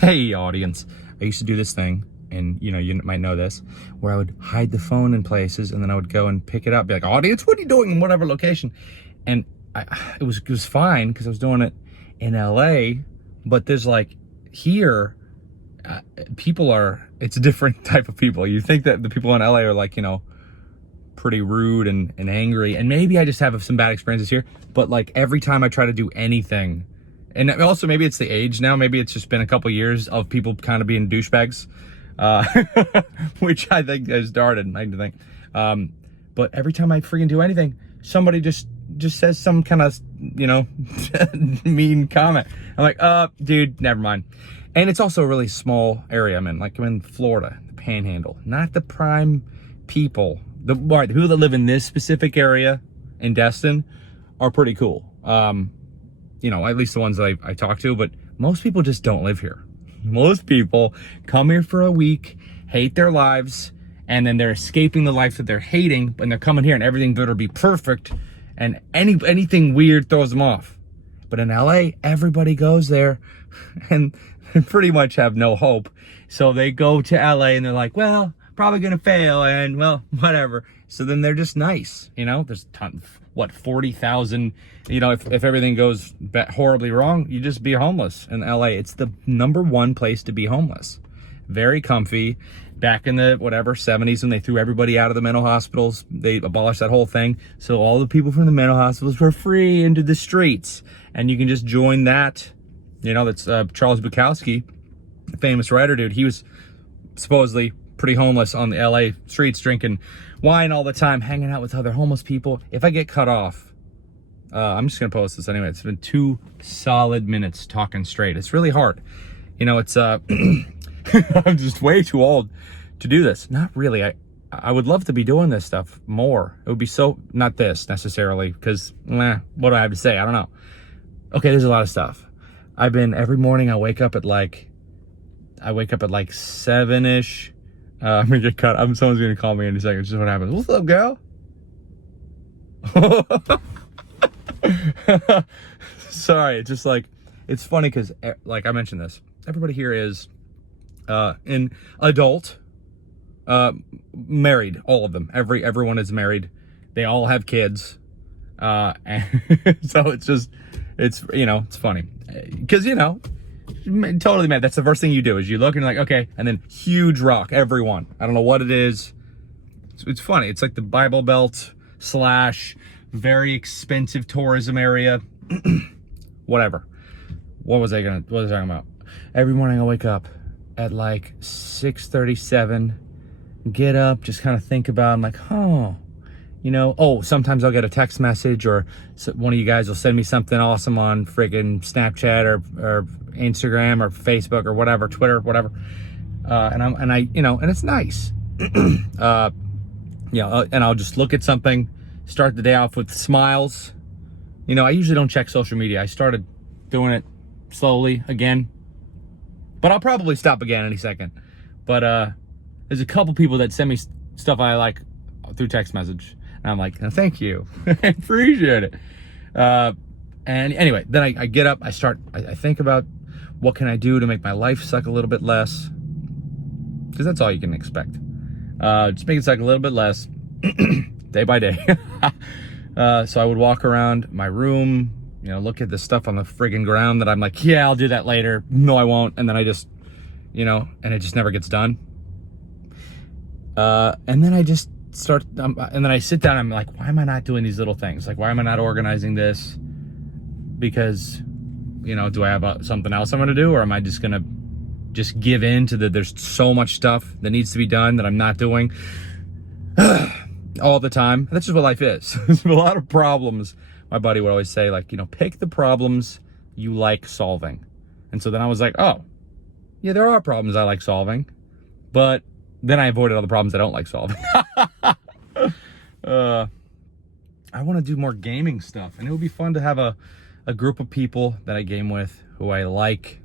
Hey, audience. I used to do this thing, and you might know this, where I would hide the phone in places, and then I would go and pick it up, be like, audience, what are you doing in whatever location? And it was fine because I was doing it in LA, but there's like here, it's a different type of people. You think that the people in LA are like, pretty rude and angry, and maybe I just have some bad experiences here, but like every time I try to do anything, and also maybe it's the age now, maybe it's just been a couple years of people kind of being douchebags, which I think has started, I think. But every time I freaking do anything, somebody just says some kind of, mean comment. I'm like, dude, never mind. And it's also a really small area I'm in. Like, I'm in Florida, the Panhandle, not the prime people. The people that live in this specific area in Destin are pretty cool. At least the ones that I talk to, but most people just don't live here. Most people come here for a week, hate their lives, and then they're escaping the life that they're hating, and they're coming here and everything better be perfect, and anything weird throws them off. But in LA, everybody goes there and they pretty much have no hope. So they go to LA and they're like, well, probably gonna fail, and well, whatever. So then they're just nice, there's a ton, 40,000, if everything goes horribly wrong, you just be homeless in LA. It's the #1 place to be homeless. Very comfy. Back in the 70s, when they threw everybody out of the mental hospitals, they abolished that whole thing. So all the people from the mental hospitals were free into the streets, and you can just join that. That's Charles Bukowski, famous writer dude. He was supposedly pretty homeless on the LA streets, drinking wine all the time, hanging out with other homeless people. If I get cut off, I'm just gonna post this anyway. It's been 2 solid minutes talking straight. It's really hard. It's I'm just way too old to do this. Not really. I would love to be doing this stuff more. It would be so, not this necessarily, because what do I have to say? I don't know. Okay, there's a lot of stuff. Every morning I wake up at like 7-ish. I'm gonna get cut. Someone's gonna call me in a second. It's just what happens. What's up, girl? Sorry, it's just like, it's funny because, like I mentioned this, everybody here is an adult, married, all of them. Everyone is married. They all have kids, and so it's funny because totally mad. That's the first thing you do is you look and you're like, okay, and then huge rock, everyone. I don't know what it is. It's funny. It's like the Bible Belt / very expensive tourism area. Whatever. What was I talking about? Every morning I wake up at like 6:37, get up, just kind of think about, I'm like, sometimes I'll get a text message, or one of you guys will send me something awesome on friggin' Snapchat or Instagram or Facebook or whatever, Twitter, whatever. And it's nice. And I'll just look at something, start the day off with smiles. I usually don't check social media. I started doing it slowly again, but I'll probably stop again any second. But there's a couple people that send me stuff I like through text message, and I'm like, thank you. I appreciate it. And anyway, then I get up, I think about what can I do to make my life suck a little bit less, because that's all you can expect. Just make it suck a little bit less day by day. So I would walk around my room, look at the stuff on the friggin' ground that I'm like, yeah, I'll do that later. No, I won't. And then I just, and it just never gets done. And then I just start, and then I sit down, I'm like, why am I not doing these little things? Like, why am I not organizing this? Because, do I have something else I'm going to do? Or am I just going to give in to there's so much stuff that needs to be done that I'm not doing all the time? That's just what life is. There's a lot of problems. My buddy would always say, like, pick the problems you like solving. And so then I was like, oh, yeah, there are problems I like solving, but then I avoided all the problems I don't like solving. I want to do more gaming stuff, and it would be fun to have a group of people that I game with who I like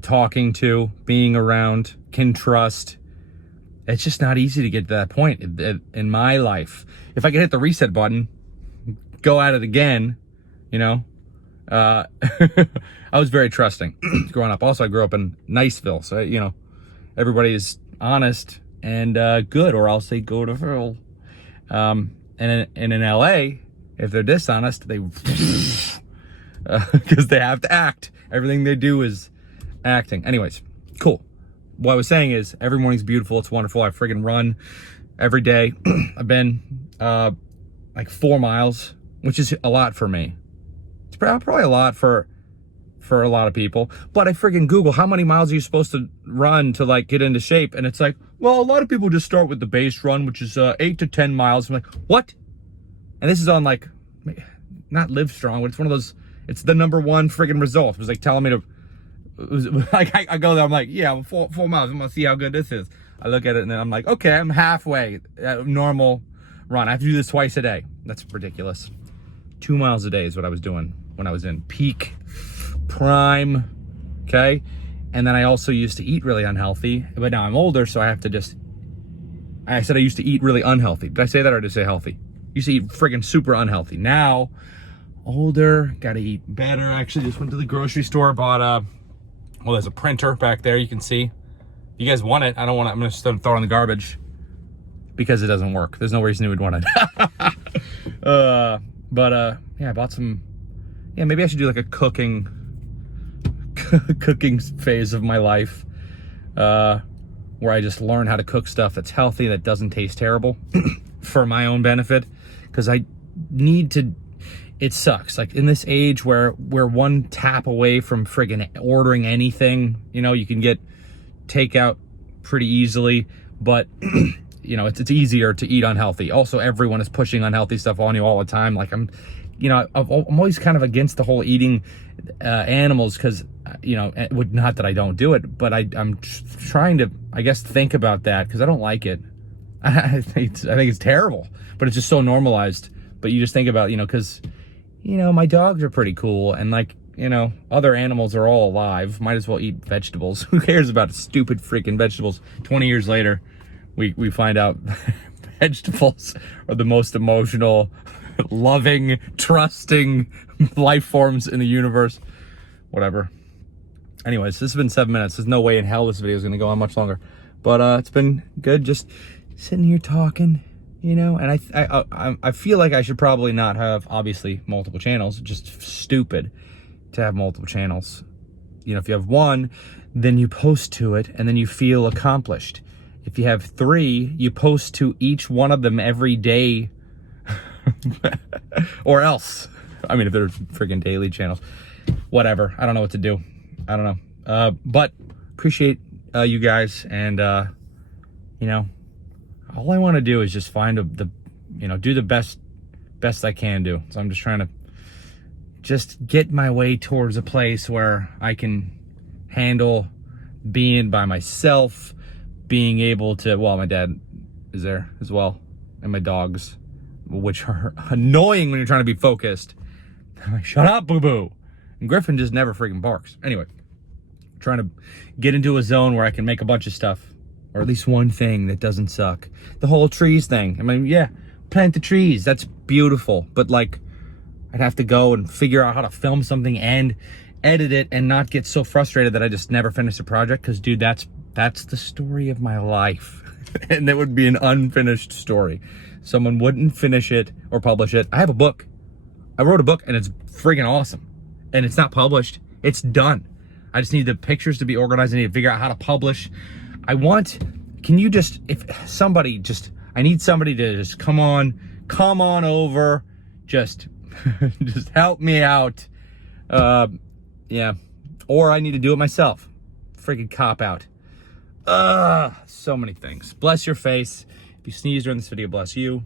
talking to, being around, can trust. It's just not easy to get to that point in my life. If I could hit the reset button, go at it again, I was very trusting growing up. Also, I grew up in Niceville, so you know, everybody is honest and good, or else they go to hell. And in LA, if they're dishonest, they because they have to act. Everything they do is acting. Anyways, cool. What I was saying is every morning's beautiful. It's wonderful. I friggin' run every day. I've been like 4 miles, which is a lot for me. It's probably a lot for a lot of people. But I friggin' Google how many miles are you supposed to run to like get into shape, and it's like, well, a lot of people just start with the base run, which is 8 to 10 miles. I'm like, what? And this is on like, not Live Strong, but it's one of those. It's the number one friggin' result. It was like telling me to. It was like I go there. I'm like, yeah, I'm 4 miles. I'm gonna see how good this is. I look at it and then I'm like, okay, I'm halfway at normal run. I have to do this twice a day. That's ridiculous. 2 miles a day is what I was doing when I was in peak prime. Okay. And then I also used to eat really unhealthy, but now I'm older, so I have to just, I said I used to eat really unhealthy. Did I say that or did I say healthy? Used to eat friggin' super unhealthy. Now, older, gotta eat better. I actually just went to the grocery store, bought well, there's a printer back there, you can see. If you guys want it, I don't want it, I'm gonna just throw it in the garbage because it doesn't work. There's no reason you would want it. Yeah, I bought some, yeah, maybe I should do like a cooking phase of my life where I just learn how to cook stuff that's healthy, that doesn't taste terrible for my own benefit, because I need to. It sucks, like in this age where we're one tap away from friggin' ordering anything. You know, you can get takeout pretty easily, but you know, it's easier to eat unhealthy. Also, everyone is pushing unhealthy stuff on you all the time. Like I'm always kind of against the whole eating animals, because you know, not that I don't do it, but I'm trying to, I guess, think about that, because I don't like it. I think it's terrible, but it's just so normalized. But you just think about, you know, because you know, my dogs are pretty cool, and like, you know, other animals are all alive. Might as well eat vegetables. Who cares about stupid freaking vegetables? 20 years later, we find out vegetables are the most emotional, loving, trusting life forms in the universe. Whatever. Anyways, this has been 7 minutes. There's no way in hell this video is going to go on much longer. But it's been good just sitting here talking, you know. And I feel like I should probably not have, obviously, multiple channels. Just stupid to have multiple channels. You know, if you have one, then you post to it and then you feel accomplished. If you have 3, you post to each one of them every day. Or else. I mean, if they're freaking daily channels. Whatever. I don't know what to do. I don't know. But appreciate you guys. And, you know, all I want to do is just find do the best I can do. So I'm just trying to just get my way towards a place where I can handle being by myself, being able to, well, my dad is there as well, and my dogs, which are annoying when you're trying to be focused. I'm like, shut up, boo-boo. And Griffin just never freaking barks. Anyway, trying to get into a zone where I can make a bunch of stuff, or at least one thing that doesn't suck. The whole trees thing. I mean, yeah, plant the trees. That's beautiful. But like, I'd have to go and figure out how to film something and edit it and not get so frustrated that I just never finish the project. Because, dude, that's the story of my life. And it would be an unfinished story. Someone wouldn't finish it or publish it. I have a book. I wrote a book and it's friggin' awesome. And it's not published. It's done. I just need the pictures to be organized. I need to figure out how to publish. I need somebody to just come on over, just help me out. Yeah. Or I need to do it myself. Freaking cop out. So many things. Bless your face. If you sneeze during this video, bless you.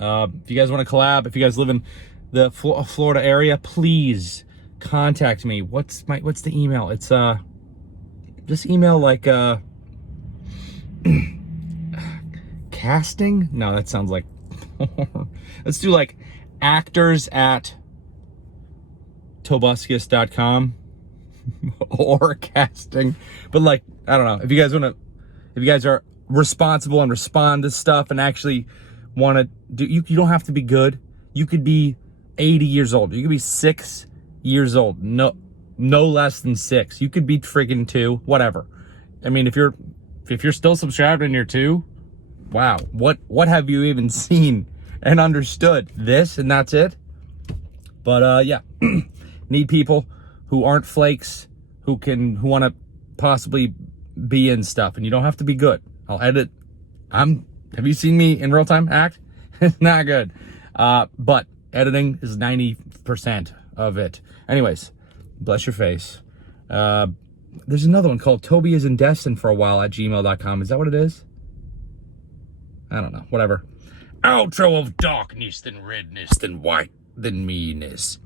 If you guys want to collab, if you guys live in the Florida area, please contact me. What's the email? It's just email like casting? No, that sounds like let's do like actors@tobuscus.com or casting. But like, I don't know. If you guys are responsible and respond to stuff and actually want to do, you don't have to be good. You could be 80 years old. You could be 6 years old. No less than 6. You could be freaking 2, whatever. I mean, if you're still subscribed and you're 2, wow, what have you even seen and understood? This and that's it. But yeah, need people who aren't flakes, who want to possibly be in stuff, and you don't have to be good. I'll edit. Have you seen me in real time act? Not good. But editing is 90% of it. Anyways, bless your face. There's another one called Toby is in Destin for a while at gmail.com. Is that what it is? I don't know. Whatever. Outro of darkness, then redness, then white, then meanness.